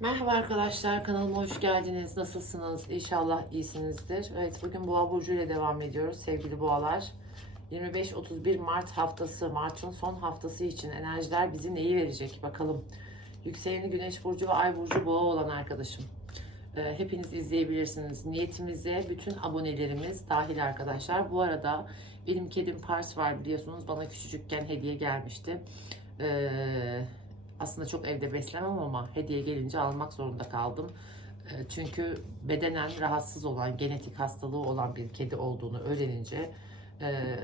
Merhaba arkadaşlar, kanalıma hoş geldiniz. Nasılsınız? İnşallah iyisinizdir. Evet, bugün Boğa Burcu ile devam ediyoruz sevgili boğalar. 25-31 Mart haftası, Mart'ın son haftası için enerjiler bizi neyi verecek bakalım. Yükseleni Güneş Burcu ve Ay Burcu Boğa olan arkadaşım. Ee, hepiniz izleyebilirsiniz. Niyetimize bütün abonelerimiz dahil arkadaşlar. Bu arada benim kedim Pars var biliyorsunuz. Bana küçücükken hediye gelmişti. Ee, aslında çok evde beslemem ama hediye gelince almak zorunda kaldım. E, Çünkü bedenen rahatsız olan, genetik hastalığı olan bir kedi olduğunu öğrenince e,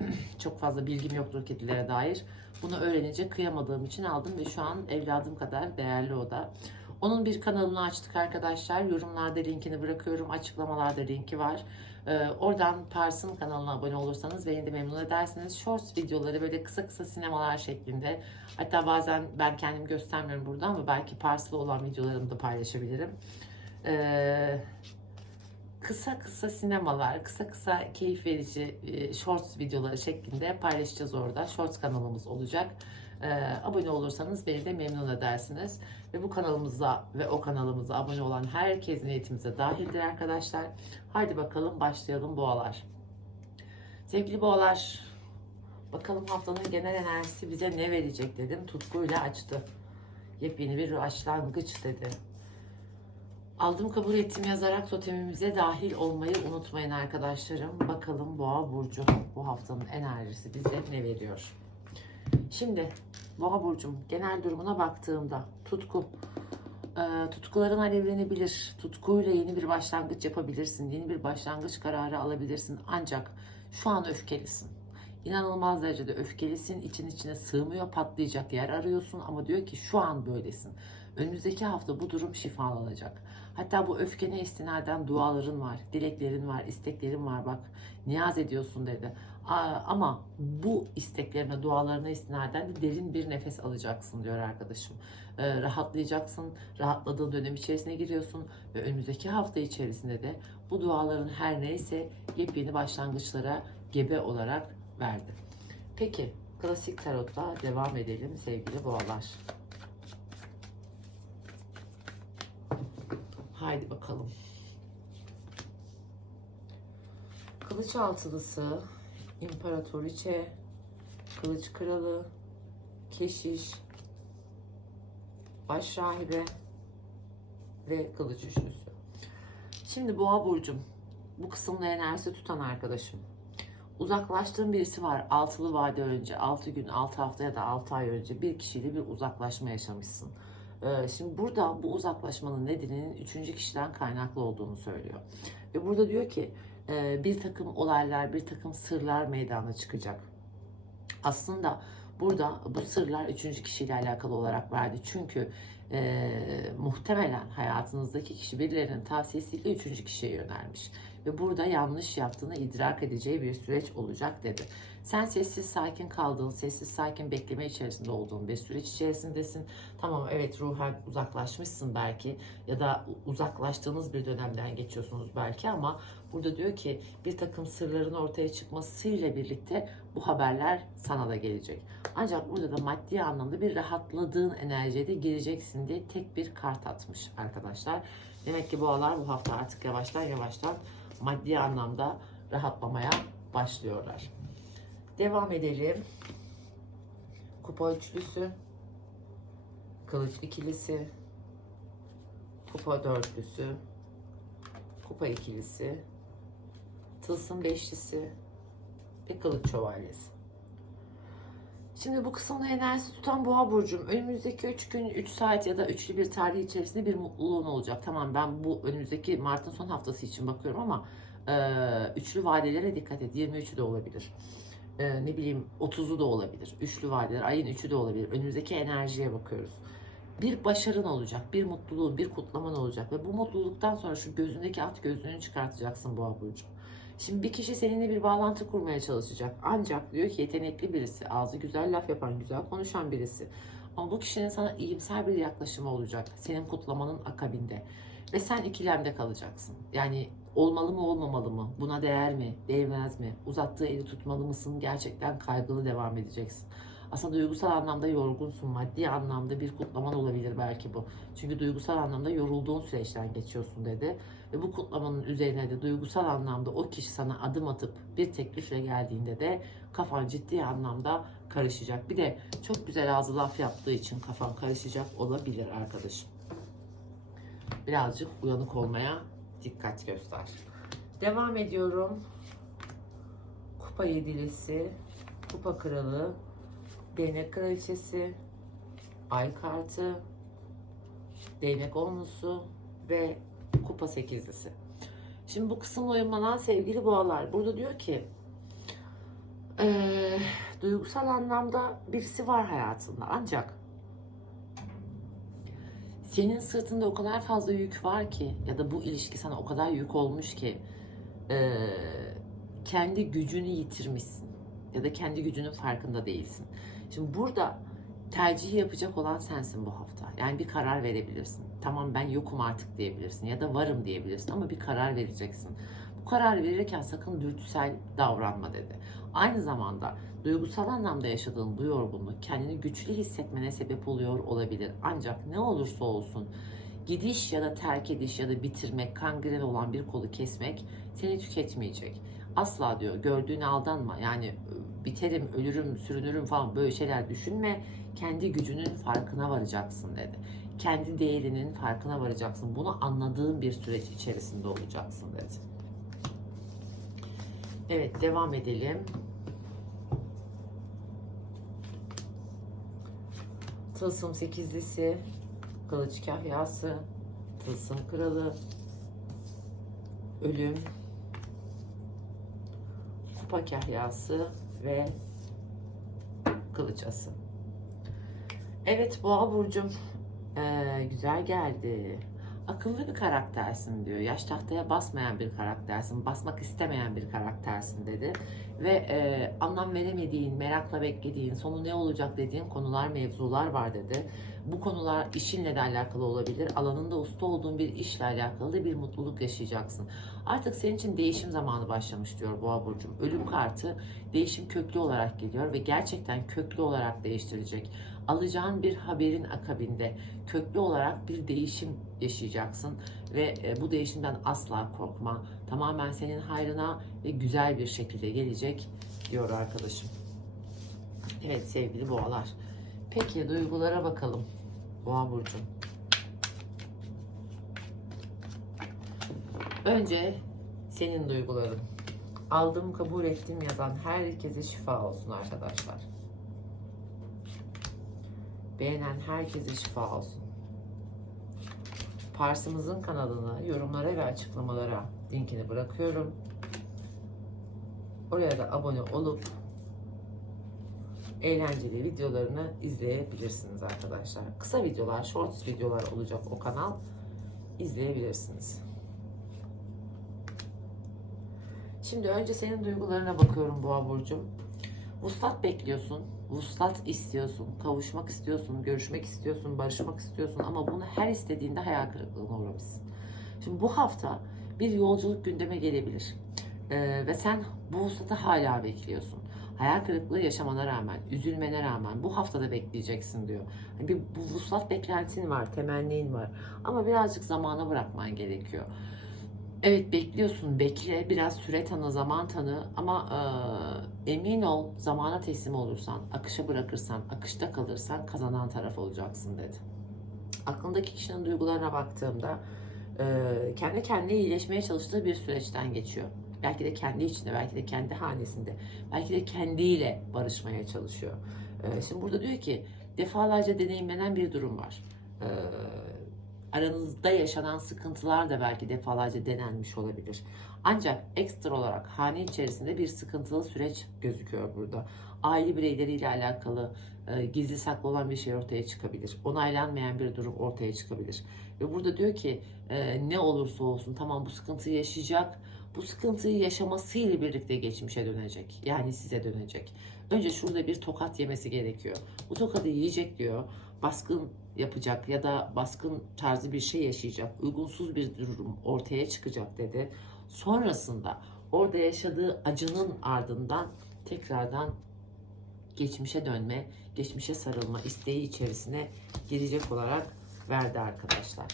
çok fazla bilgim yoktur kedilere dair. Bunu öğrenince kıyamadığım için aldım ve şu an evladım kadar değerli o da. Onun bir kanalını açtık arkadaşlar. Yorumlarda linkini bırakıyorum. Açıklamalarda linki var. Ee, oradan Pars'ın kanalına abone olursanız beni de memnun edersiniz. Shorts videoları böyle kısa kısa sinemalar şeklinde. Hatta bazen ben kendim göstermiyorum burada ama belki Pars'lı olan videolarımı da paylaşabilirim. Ee, kısa kısa sinemalar, kısa kısa keyif verici e, shorts videoları şeklinde paylaşacağız orada. Shorts kanalımız olacak. Ee, abone olursanız beni de memnun edersiniz. Ve bu kanalımıza ve o kanalımıza abone olan herkes niyetimize dahildir arkadaşlar. Haydi bakalım başlayalım boğalar. Sevgili boğalar, bakalım haftanın genel enerjisi bize ne verecek dedim. Tutkuyla açtı. Yepyeni bir başlangıç dedi. Aldım kabul ettim yazarak totemimize dahil olmayı unutmayın arkadaşlarım. Bakalım Boğa Burcu bu haftanın enerjisi bize ne veriyor? Şimdi Boğa Burcu'm genel durumuna baktığımda tutku. Ee, tutkuların alevlenebilir. Tutkuyla yeni bir başlangıç yapabilirsin. Yeni bir başlangıç kararı alabilirsin. Ancak şu an öfkelisin. İnanılmaz derecede öfkelisin. İçin içine sığmıyor. Patlayacak yer arıyorsun. Ama diyor ki şu an böylesin. Önümüzdeki hafta bu durum şifalanacak. Hatta bu öfkene istinaden duaların var, dileklerin var, isteklerin var bak. Niyaz ediyorsun dedi. Ama bu isteklerine, dualarına istinaden de derin bir nefes alacaksın diyor arkadaşım. Ee, rahatlayacaksın, rahatladığın dönem içerisine giriyorsun ve önümüzdeki hafta içerisinde de bu duaların her neyse yepyeni başlangıçlara gebe olarak verdi. Peki klasik tarotla devam edelim sevgili boğalar. Haydi bakalım. Kılıç altılısı, imparatoriçe, kılıç kralı, keşiş, baş rahibe ve kılıç üçlüsü. Şimdi boğa burcum, bu kısımda enerjisi tutan arkadaşım. Uzaklaştığın birisi var. Altılı vade önce, 6 gün, 6 hafta ya da 6 ay önce bir kişiyle bir uzaklaşma yaşamışsın. Ee, Şimdi burada bu uzaklaşmanın nedeninin üçüncü kişiden kaynaklı olduğunu söylüyor. Ve burada diyor ki e, bir takım olaylar, bir takım sırlar meydana çıkacak. Aslında burada bu sırlar üçüncü kişiyle alakalı olarak verdi. Çünkü e, muhtemelen hayatınızdaki kişi birilerinin tavsiyesiyle üçüncü kişiye yönelmiş. Ve burada yanlış yaptığını idrak edeceği bir süreç olacak dedi. Sen sessiz sakin kaldığın, sessiz sakin bekleme içerisinde olduğun bir süreç içerisindesin. Tamam evet ruhen uzaklaşmışsın belki ya da uzaklaştığınız bir dönemden geçiyorsunuz belki ama burada diyor ki bir takım sırların ortaya çıkmasıyla birlikte bu haberler sana da gelecek. Ancak burada da maddi anlamda bir rahatladığın enerjiye de gireceksin diye tek bir kart atmış arkadaşlar. Demek ki boğalar bu hafta artık yavaştan yavaştan maddi anlamda rahatlamaya başlıyorlar. Devam edelim. Kupa üçlüsü, kılıç ikilisi, kupa dörtlüsü, kupa ikilisi, tılsım beşlisi ve kılıç şövalyesi. Şimdi bu kısımda enerjisi tutan boğa burcum önümüzdeki 3 gün 3 saat ya da üçlü bir tarih içerisinde bir mutluluğun olacak. Tamam ben bu önümüzdeki Mart'ın son haftası için bakıyorum ama e, üçlü vadelere dikkat et. 23'ü de olabilir. E, ne bileyim 30'u da olabilir. Üçlü vadeler ayın 3'ü de olabilir. Önümüzdeki enerjiye bakıyoruz. Bir başarın olacak, bir mutluluğun, bir kutlaman olacak ve bu mutluluktan sonra şu gözündeki at gözlüğünü çıkartacaksın boğa burcu. Şimdi bir kişi seninle bir bağlantı kurmaya çalışacak. Ancak diyor ki yetenekli birisi, ağzı güzel laf yapan, güzel konuşan birisi. Ama bu kişinin sana iyimser bir yaklaşımı olacak. Senin kutlamanın akabinde. Ve sen ikilemde kalacaksın. Yani olmalı mı olmamalı mı? Buna değer mi? Değmez mi? Uzattığı eli tutmalı mısın? Gerçekten kaygılı devam edeceksin. Aslında duygusal anlamda yorgunsun, maddi anlamda bir kutlaman olabilir belki bu. Çünkü duygusal anlamda yorulduğun süreçten geçiyorsun dedi. Ve bu kutlamanın üzerine de duygusal anlamda o kişi sana adım atıp bir teklifle geldiğinde de kafan ciddi anlamda karışacak. Bir de çok güzel ağzı laf yaptığı için kafan karışacak olabilir arkadaşım. Birazcık uyanık olmaya dikkat göster. Devam ediyorum. Kupa yedilisi, kupa kralı, değnek kraliçesi, ay kartı, değnek onlusu ve kupa sekizlisi. Şimdi bu kısımla uyumlanan sevgili boğalar burada diyor ki eee, duygusal anlamda birisi var hayatında ancak senin sırtında o kadar fazla yük var ki ya da bu ilişki sana o kadar yük olmuş ki eee, kendi gücünü yitirmişsin ya da kendi gücünün farkında değilsin. Şimdi burada tercihi yapacak olan sensin bu hafta. Yani bir karar verebilirsin. Tamam ben yokum artık diyebilirsin ya da varım diyebilirsin ama bir karar vereceksin. Bu karar verirken sakın dürtüsel davranma dedi. Aynı zamanda duygusal anlamda yaşadığın bu yorgunluk kendini güçlü hissetmene sebep oluyor olabilir. Ancak ne olursa olsun gidiş ya da terk ediş ya da bitirmek, kangren olan bir kolu kesmek seni tüketmeyecek. Asla diyor gördüğüne aldanma. Yani biterim, ölürüm, sürünürüm falan böyle şeyler düşünme. Kendi gücünün farkına varacaksın dedi. Kendi değerinin farkına varacaksın. Bunu anladığın bir süreç içerisinde olacaksın dedi. Evet devam edelim. Tılsım sekizlisi, kılıç kahyası, tılsım kralı, ölüm, kupa kahyası ve kılıç ası. Evet Boğa Burcum eee, güzel geldi. Akıllı bir karaktersin diyor. Yaş tahtaya basmayan bir karaktersin. Basmak istemeyen bir karaktersin dedi. Ve eee, anlam veremediğin, merakla beklediğin, sonu ne olacak dediğin konular, mevzular var dedi. Bu konular işinle de alakalı olabilir. Alanında usta olduğun bir işle alakalı da bir mutluluk yaşayacaksın. Artık senin için değişim zamanı başlamış diyor Boğa Burcu'm. Ölüm kartı değişim köklü olarak geliyor ve gerçekten köklü olarak değiştirecek. Alacağın bir haberin akabinde köklü olarak bir değişim yaşayacaksın ve e, bu değişimden asla korkma. Tamamen senin hayrına ve güzel bir şekilde gelecek diyor arkadaşım. Evet sevgili boğalar. Peki duygulara bakalım. Boğa burcu. Önce senin duyguların. Aldım kabul ettim yazan herkese şifa olsun arkadaşlar. Beğenen herkese şifa olsun. Parsımızın kanalına, yorumlara ve açıklamalara linkini bırakıyorum. Oraya da abone olup eğlenceli videolarını izleyebilirsiniz arkadaşlar. Kısa videolar, shorts videolar olacak o kanal. izleyebilirsiniz. Şimdi önce senin duygularına bakıyorum Boğa Burcu'm. Vuslat bekliyorsun, vuslat istiyorsun, kavuşmak istiyorsun, görüşmek istiyorsun, barışmak istiyorsun ama bunu her istediğinde hayal kırıklığına uğramışsın. Şimdi bu hafta bir yolculuk gündeme gelebilir. Ee, ve sen bu vuslata hala bekliyorsun. Hayal kırıklığı yaşamana rağmen, üzülmene rağmen bu haftada bekleyeceksin diyor. Hani bir bu vuslat beklentin var, temennin var ama birazcık zamana bırakman gerekiyor. Evet bekliyorsun, bekle, biraz süre tanı, zaman tanı ama e, emin ol zamana teslim olursan, akışa bırakırsan, akışta kalırsan kazanan taraf olacaksın dedi. Aklındaki kişinin duygularına baktığımda e, kendi kendine iyileşmeye çalıştığı bir süreçten geçiyor. Belki de kendi içinde, belki de kendi hanesinde, belki de kendiyle barışmaya çalışıyor. E, şimdi burada diyor ki defalarca deneyimlenen bir durum var. E, aranızda yaşanan sıkıntılar da belki defalarca denenmiş olabilir. Ancak ekstra olarak hane içerisinde bir sıkıntılı süreç gözüküyor burada. Aile bireyleriyle alakalı e, gizli saklı olan bir şey ortaya çıkabilir. Onaylanmayan bir durum ortaya çıkabilir. Ve burada diyor ki e, ne olursa olsun tamam bu sıkıntıyı yaşayacak. Bu sıkıntıyı yaşamasıyla birlikte geçmişe dönecek. Yani size dönecek. Önce şurada bir tokat yemesi gerekiyor. Bu tokadı yiyecek diyor. Baskın yapacak ya da baskın tarzı bir şey yaşayacak. Uygunsuz bir durum ortaya çıkacak dedi. Sonrasında orada yaşadığı acının ardından tekrardan geçmişe dönme, geçmişe sarılma isteği içerisine girecek olarak verdi arkadaşlar.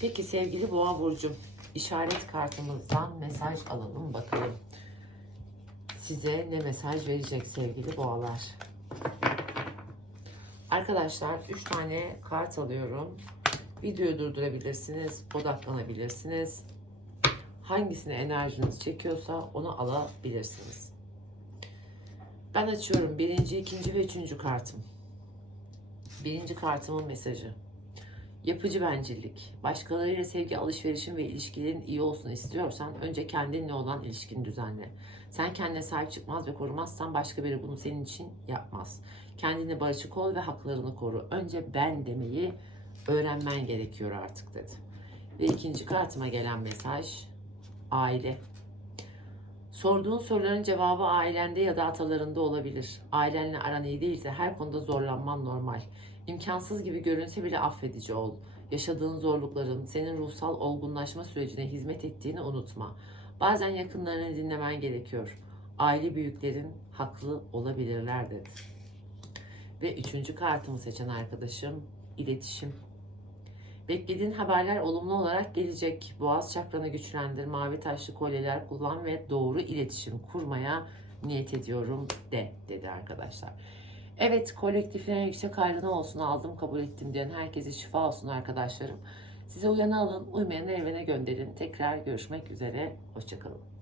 Peki sevgili Boğa burcum, işaret kartımızdan mesaj alalım bakalım. Size ne mesaj verecek sevgili boğalar? Arkadaşlar 3 tane kart alıyorum. Videoyu durdurabilirsiniz, odaklanabilirsiniz. Hangisine enerjiniz çekiyorsa onu alabilirsiniz. Ben açıyorum birinci, ikinci ve üçüncü kartım. Birinci kartımın mesajı. Yapıcı bencillik. Başkalarıyla sevgi, alışverişin ve ilişkilerin iyi olsun istiyorsan önce kendinle olan ilişkini düzenle. Sen kendine sahip çıkmaz ve korumazsan başka biri bunu senin için yapmaz. Kendine barışık ol ve haklarını koru. Önce ben demeyi öğrenmen gerekiyor artık dedi. Ve ikinci kartıma gelen mesaj aile. Sorduğun soruların cevabı ailende ya da atalarında olabilir. Ailenle aran iyi değilse her konuda zorlanman normal. İmkansız gibi görünse bile affedici ol. Yaşadığın zorlukların senin ruhsal olgunlaşma sürecine hizmet ettiğini unutma. Bazen yakınlarını dinlemen gerekiyor. Aile büyüklerin haklı olabilirler dedi. Ve üçüncü kartımı seçen arkadaşım iletişim. Beklediğin haberler olumlu olarak gelecek. Boğaz çakranı güçlendir, mavi taşlı kolyeler kullan ve doğru iletişim kurmaya niyet ediyorum de dedi arkadaşlar. Evet kolektiflerin yüksek ayrına olsun aldım kabul ettim diyen herkese şifa olsun arkadaşlarım. Size uyanı alın uymayanı evine gönderin. Tekrar görüşmek üzere. Hoşçakalın.